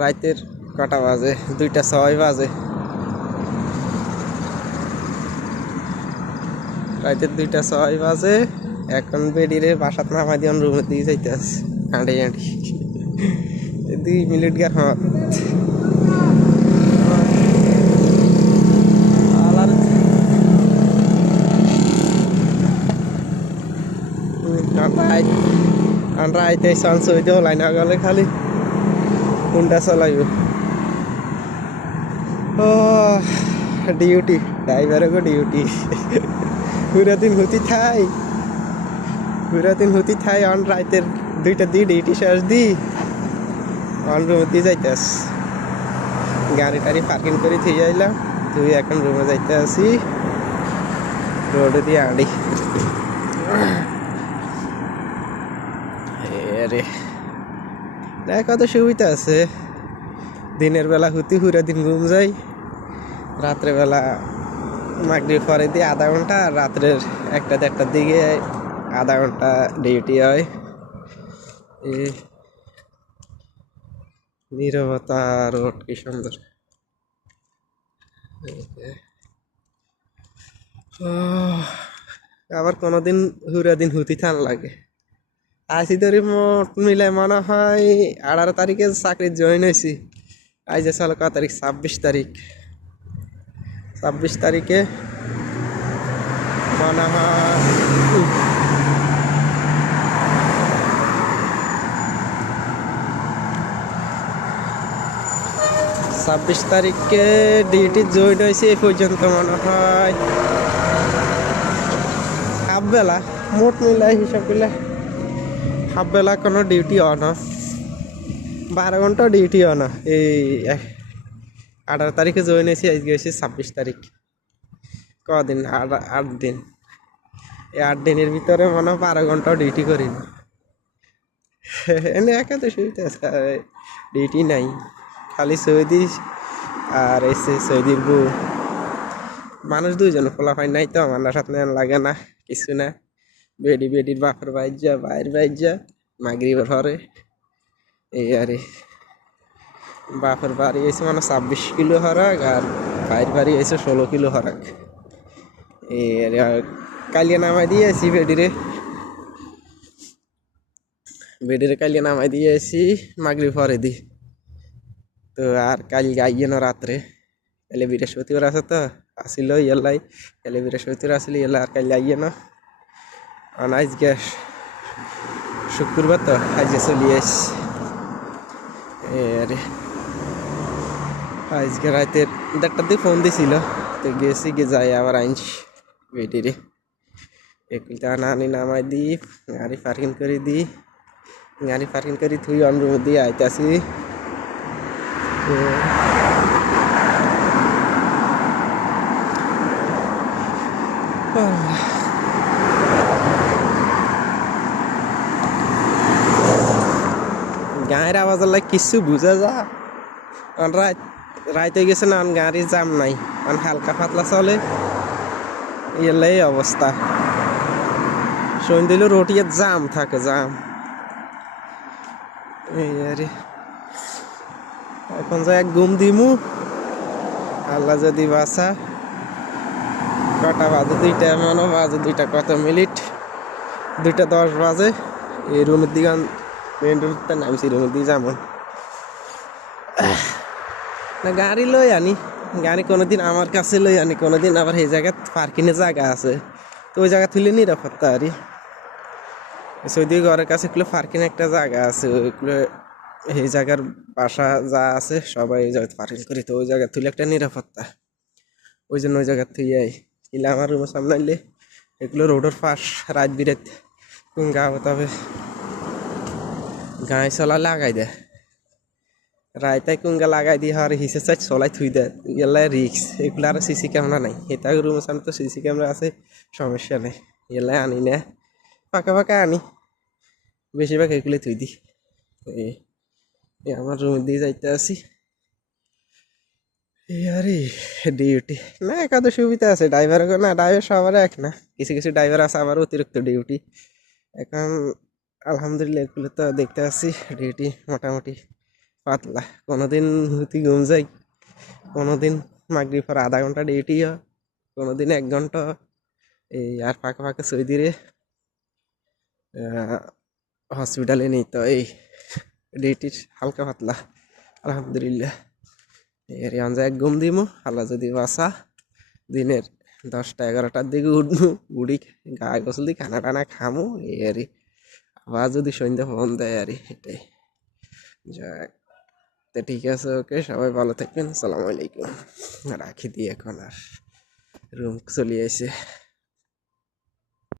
রাতের কটা বাজে? 2:06 বাজে। রাতের 2:06 বাজে। এখন বেডিরে বাসাত নামাই দিয়ে রুমের দিকে যাইতে আছে হাঁটি হাঁটি 2 মিনিট গার আমরা আইতে চান্স হইতে হলাই না গেলে খালি কোনটা চালাইব। ও ডিউটি, ড্রাইভারও ডিউটি। পুরা দিন হুতি থাই অন রাইতের 2টা দিয়ে ডিউটি শেষ দি অন রুমে দিয়ে যাইতে গাড়ি টাড়ি পার্কিং করে থুই আইলাম। তুই এখন রুমে যাইতে আসি রোডে দিয়ে আড়ি। রে না কত সুবিধা আছে। দিনের বেলা পুরা দিন ঘুম যাই, রাত্রেবেলা মাগরিব পরে দিয়ে আধা ঘন্টা, আর রাত্রের 1টা-1:30টার দিকে আধা ঘন্টা ডিউটি হয়। নীরবতা রোড কি সুন্দর। আবার কোনোদিন পুরা দিন হুতি থান লাগে। আইসি ধরে মোট মিলে মনে হয় 18 তারিখে চাকরি জয়েন হয়েছি। আজ চলো কত তারিখ? 26 তারিখ। 26 তারিখে মনে হয় 26 তারিখে ডিউটি জয়েন হয়েছে। এই পর্যন্ত মনে হয় হাফ বেলা, মোট মিলাই হিসাব করলে হাফ বেলা কোনো ডিউটি হয় না, 12 ঘন্টা ডিউটি হয় না। এই 18 তারিখে জয়েন হয়েছি, আজকে হয়েছে 26 তারিখ। কদিন? 8 দিন। এই 8 দিনের ভিতরে মনে হয় 12 ঘন্টাও ডিউটি করি না। এনে একা তো সুবিধা আছে, ডিউটি নাই, খালি সৌদি আর এসে সৌদির বউ। মানুষ 2জন, ফলাফাই নাই তো আমার সাথে লাগে না কিছু না। বেডির বাপের বাইর বাইর মাগরিবের ঘরে এই আরে বাপের বাড়ি এসে মানে 26 কিলো হরাক, আর বাইর বাড়ি এসে 16 কিলো হরাক। এই আরে কালিয়া নামাই দিয়েছি বেডিরে কালিয়া নামাই দিয়েছি মাগরিব পরে দি। তো আর কাল গাইয়ে না রাত্রে, কালে বৃহস্পতিবার আছে তো আসিল ইয়ালাই, কালে বৃহস্পতিবার আসলে ইয়ালা, আর কাল গাইয়ে না আজকে শুক্রবার তো আজকে চলি আসি। আরে আজকে রাতের 1:30টার দিকে ফোন দিছিল, তো গেছি গিয়ে যাই আবার আইনছি বেটিরে। একুলটা আনি নামাই দিই, গাড়ি পার্কিং করে থুই অন রুম দিয়ে আইতাছি। গাঁয়ের আওয়াজের লাগে কিছু বুঝা যা। রাইতে গেছে না, গাড়ির জাম নাই, হালকা পাতলা চলে, এলাই অবস্থা। সন্ধ্যে রোটিয়ার জাম থাকে, জাম। এই আরে এখন যাই ঘুম দিমু, আল্লাহ যদি বাসা। কটা বাজে? 2টা মনে বাজে, 2টা কত মিনিট, 2:10 বাজে। এই রুমের দিকে মেন রোডটা নামছি, রুমের দিকে যেমন না গাড়ি লই আনি, গাড়ি কোনোদিন আমার কাছে লই আনি, কোনোদিন আবার এই জায়গায় পার্কিংয়ের জায়গা আছে, তো ওই জায়গা তুলে নিরাপত্তা আরি। সৌদি ঘরের কাছে এগুলো পার্কিং একটা জায়গা আছে, ওইগুলো এই জায়গার বাসা যা আছে সবাই এই জায়গায় পার্কিং করি, তো ওই জায়গা তুলে একটা নিরাপত্তা, ওই জন্য ওই জায়গার তুই আই। ইলে আমার রুমের সামনে আইলে এগুলো রোডের পাশ, রাত বিরাত গা তবে গায়ে চলা লাগাই দেয়, রায়তায় কুঙ্গা লাগাই দিয়ে আর হিসে চাই চলাই থুই দেয়, এলাই রিক্স। এগুলো আর সিসি ক্যামেরা নাই, এটা রুমের সামনে তো সিসি ক্যামেরা আছে, সমস্যা নেই। এলাই আনি না, ফাঁকা আনি, বেশিরভাগ এগুলো থুই দিই। আমার রুমের দিকে যাইতে আসি। আরে ডিউটি না কত সুবিধা আছে, ড্রাইভার না, ড্রাইভার সবার এক না, কিছু ড্রাইভার আছে আবার অতিরিক্ত ডিউটি। এখন আলহামদুলিল্লাহ এগুলো তো দেখতে আসি ডিউটি মোটামুটি পাতলা, কোনোদিন হুতি ঘুম যাই, কোনোদিন মাগরিব পর আধা ঘন্টা ডিউটি হয়, কোনোদিন 1 ঘন্টা। এই আর ফাঁকে ফাঁকে সৌদিরে হসপিটালে নেই তো এই ডিউটির হালকা পাতলা আলহামদুলিল্লাহ। এর আনজা এক ঘুম দিমু, আল্লাহ যদি বাসা দিনের 10টা 11টার দিকে উঠবো, উড়ি গায়ে গোসল দিই, খানা টানা খামু এই আরই। আবার যদি সন্ধ্যা ফোন দেয় আরই, এটাই। যাক, তো ঠিক আছে, ওকে, সবাই ভালো থাকবেন, আসসালামু আলাইকুম। রাখি দিই এখন, আর রুম চলে আসে।